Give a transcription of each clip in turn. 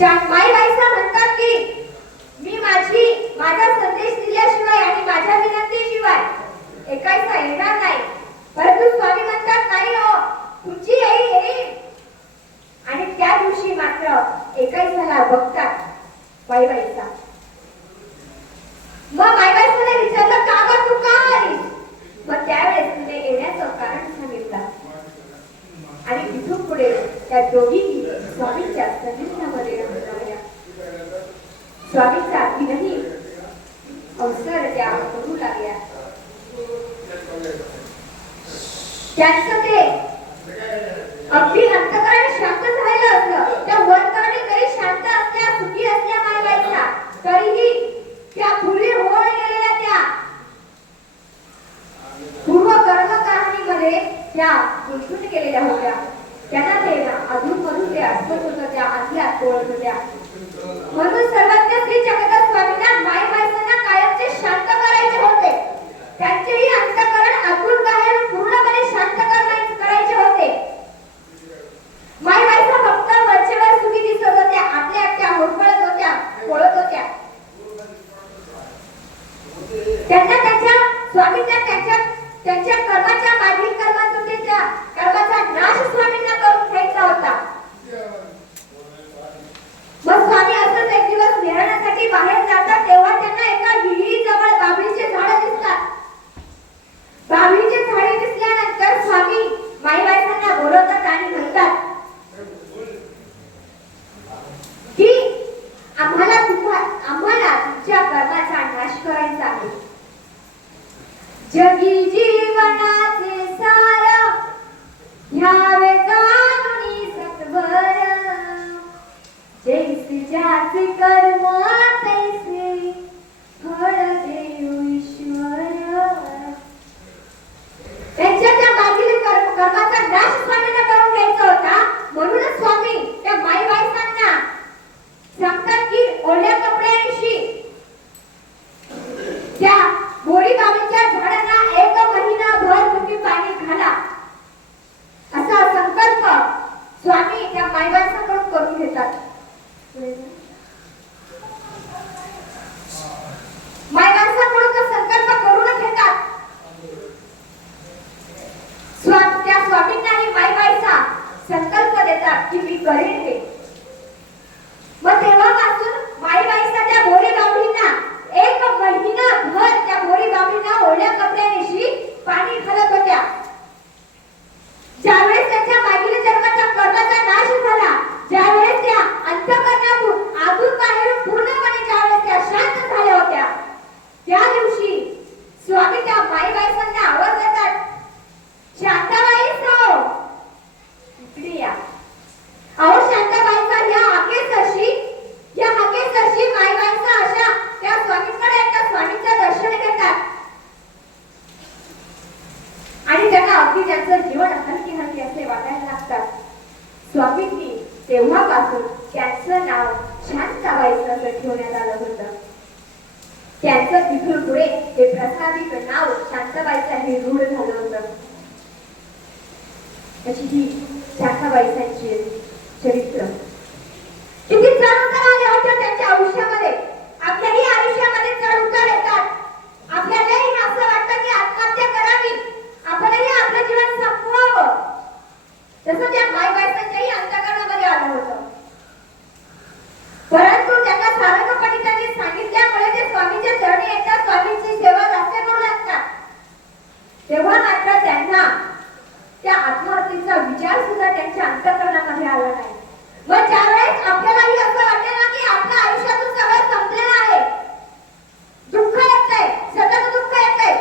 माई बाईसा म्हणतात की मी माझा संदेश दिल्याशिवाय आणि माझ्या विनंतीशिवाय एकायसा येणार नाही. परंतु स्वामी म्हणतात नाही हो, तुमची येईल. आणि त्या दिवशी मात्र एकायसाला बघतात माई बाईसा. मग माई बाईसाने विचारलं का गं तू का आलीस? मग त्यावेळेस तिने येण्याचं कारण सांगितलं. आणि तिथून पुढे त्या दोघीही स्वामींच्या संदेशामध्ये रमल्या. स्वामींचा तीनही अवसर त्या करू लागल्या. त्यांचं ते अगदी अंतकरण शांत झालेलं असलं, त्या वरकरणी जरी शांत असल्या, सुखी असल्या माई बाईसा, तरीही त्या पूर्वी होऊन गेलेल्या त्या पूर्व कर्म कहाणीमध्ये त्या गुंतून गेलेल्या होत्या. त्यांना ते अधून मधून ते आठवत होतं, त्या आतल्या ओळख होत्या. म्हणून सर्वज्ञ श्री जगन्नाथ स्वामींना माई बाईसांना कायमचे शांत करायचे होते. त्यांचेही अंतकरण आतून बाहेर पूर्णपणे शांत करायचे होते. माई बाईसा फक्त वरचेवर सुखी दिसत होत्या, आपल्या एकट्या होरपळत होत्या, पळत होत्या. त्यांना त्यांच्या स्वामींना त्यांच्या कर्माच्या मागील कर्मातून त्या कर्माचा नाश स्वामींना करून घ्यायचा होता. मग स्वामी असंच एक दिवस विहरणासाठी बाहेर जातात, तेव्हा त्यांना एका विहिरीजवळ बाभळीचे झाड दिसतात. बाभळीचे झाडे दिसल्यानंतर स्वामी माई बाईसांना बोलवतात आणि म्हणतात की आम्हाला तुमच्या कर्माचा नाश करायचा आहे. जगी जीवनाचे सार घ्यावे जाणून सत्वर, जैसे ज्याचे कर्म तैसे फळ देऊ ईश्वर. त्यांच्या त्या मागील कर्माचा नाश स्वामींना करून घ्यायचा होता. म्हणूनच स्वामी त्या माई बाईसांना सांगतात की ओल्या कपड्यांशी त्या गोडी बाबीच्या झाडांना 1 महिनाभर तुम्ही पाणी घाला, असा संकल्प स्वामी त्या माई बाईसांकडून करून घेतात. माई बाईसांकडून तो संकल्प करून घेतात. त्या स्वामींनाही माई बाईसा संकल्प देतात की मी करेन हे. मग तेव्हापासून माई बाईसा त्या गोडी बाबींना 1 महिनाभर त्या गोडी बाबींना ओल्या कपड्यानेशी पाणी घालत होत्या. ज्यावेळेस त्यांच्या मागील जन्माचा कर्माचा नाश झाला, ज्यावेळेस त्या अंतःकरणातून आतून बाहेरून पूर्णपणे ज्यावेळेस त्या शांत झाल्या होत्या, त्या दिवशी स्वामी त्या माई बाईसांना आवाज देतात, शांताबाई इकडे या. अहो शांताबाईचा या हाकेसरशी माई बाईसा अशा त्या स्वामींकडे येतात, स्वामींचं दर्शन घेतात आणि त्यांना अगदी त्यांचं जीवन हलकी हलकी असे वाटायला लागतात. स्वामींनी तेव्हापासून त्यांचं नाव शांताबाईचं असं ठेवण्यात आलं होतं. त्यांचं तिथून पुढे हे प्रसादिक नाव शांताबाईचं हे रूढ झालं होतं. अशी ही शांताबाईंची चरित्र. किती चढ उतार आले होते त्यांच्या आयुष्यामध्ये. आपल्याही आयुष्यामध्ये चढ उतार येतात. आपल्यालाही असं वाटतं की आत्महत्या करावी, आपणही आपलं जीवन संपवावं. तसं त्या माई बाईसांच्याही अंतःकरणामध्ये आलं होतं. परंतु त्यांना सारंग पंडितांनी सांगितल्यामुळे ते स्वामींच्या चरणी येतात, स्वामींची सेवा जास्त करू लागतात. तेव्हा मात्र त्यांना त्या आत्महत्येचा विचार सुद्धा त्यांच्या अंतःकरणामध्ये आला नाही. मग ज्यावेळेस आपल्यालाही असं वाटेल ना की आपल्या आयुष्यातून सगळं संपलेलं आहे, दुःख येतंय, सतत दुःख येतंय,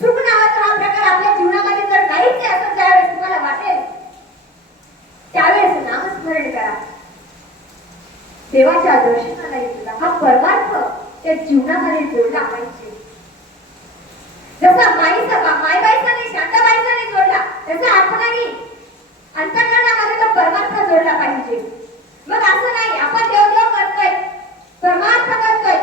सुख नावाचा हा प्रकार आपल्या जीवनामध्ये जर नाहीच आहे असं ज्यावेळेस तुम्हाला वाटेल, त्यावेळेस नामस्मरण करा. देवाच्या दर्शनाला येऊन हा परमार्थ त्या जीवनामध्ये जोडला पाहिजे. जसा माई बाईसाने शांताबाईसाने जोडला, तसा आपणही अंतःकरणामध्ये तो परमार्थ जोडला पाहिजे. मग असं नाही आपण देव करतोय, परमार्थ करतोय,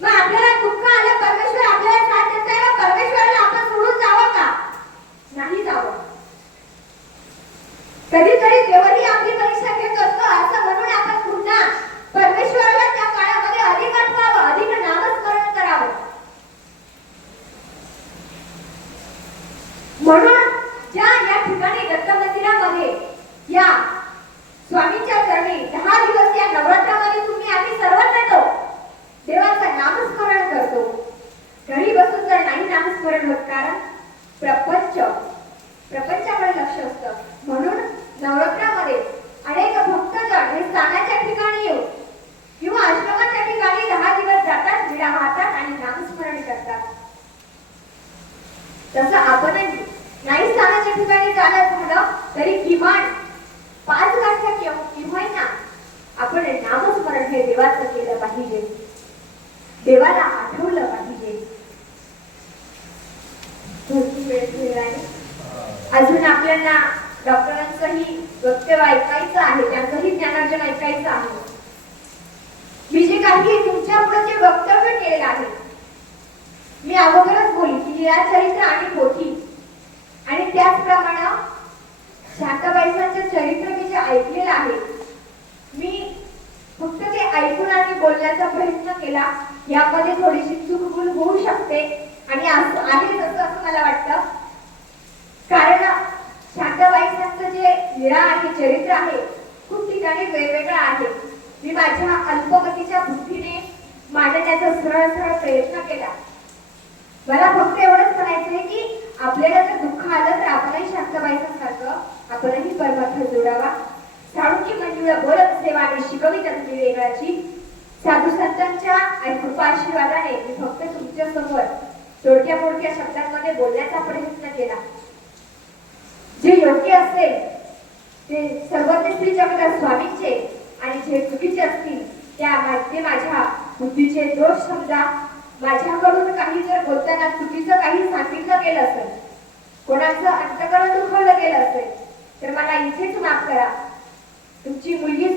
मग आपल्याला दुःख आलं, परमेश्वर आपल्याला साथ देतोय, मग परमेश्वराला आपण सोडून जावं का? नाही जावं. कधीतरी देवही आपली परीक्षा घेत असतो असं म्हणून आपण पुन्हा परमेश्वराला त्या काळामध्ये अधिक आठवावं, अधिक नामस्मरण करावं. म्हणून ज्या या ठिकाणी दत्त मंदिरामध्ये या स्वामींच्या चरणी 10 दिवस या नवरात्रामध्ये आम्ही सर्वजण येतो, देवाचं नामस्मरण करतो. घरी बसून तर नाही नामस्मरण होत, कारण प्रपंचाकडे लक्ष असतं. म्हणून नवरात्रामध्ये अनेक भक्तजन हे स्थानाच्या ठिकाणी येऊन किंवा आश्रमाच्या ठिकाणी 10 दिवस जातात, विडा वाहतात आणि नामस्मरण करतात. तसं आपणही नाही स्थानाच्या ठिकाणी जाणं झालं तरी किमान 5 गाठ्या किंवा आपण नामस्मरण हे देवाचं केलं पाहिजे, देवाला आठवलं पाहिजे. अजून आपल्याला डॉक्टरांचंही वक्तव्य ऐकायचं आहे, त्यांचंही ज्ञानार्जन ऐकायचं आहे. मी जे काही तुमच्या पुढे जे वक्तव्य केलेलं आहे, मी अगोदरच बोलली की लीळा चरित्र आणि पोथी आणि त्याचप्रमाणे शांताबाईंचं चरित्र मी जे ऐकलेलं आहे, मी फक्त ते ऐकून आणि बोलण्याचा प्रयत्न केला. यामध्ये थोडीशी चूकभूल होऊ शकते आणि असं आहे असं मला वाटतं, कारण शांताबाईंचं जे लीळा आहे, चरित्र आहे, खूप ठिकाणी वेगवेगळं आहे. मी माझ्या अल्पमतीच्या बुद्धीने मांडण्याचा सरळ प्रयत्न केला. मला फक्त एवढंच म्हणायचं आहे की आपल्याला जर दुःख आलं तर आपणही शांताबाईंसारखं आपणही परमार्थ जोडावा. साळुंकी मंजुळा बोलत सेवाने शिकवित असलेली वेगळाची साधू संतांच्या कृपा आशीर्वादाने मी फक्त तुमच्या समोर थोडक्या मोडक्या शब्दांमध्ये बोलण्याचा प्रयत्न केला. जे योग्य असेल ते सर्वज्ञ श्री जगन्नाथ स्वामींचे आणि जे चुकीचे असतील ते माझ्या बुद्धीचे दोष समजा. माझ्याकडून काही जर बोलताना चुकीचं काही सांगितलं गेलं असेल, कोणाचं अंतःकरण दुखवलं गेलं असेल तर मला इथेच माफ करा. तुमची मुलगी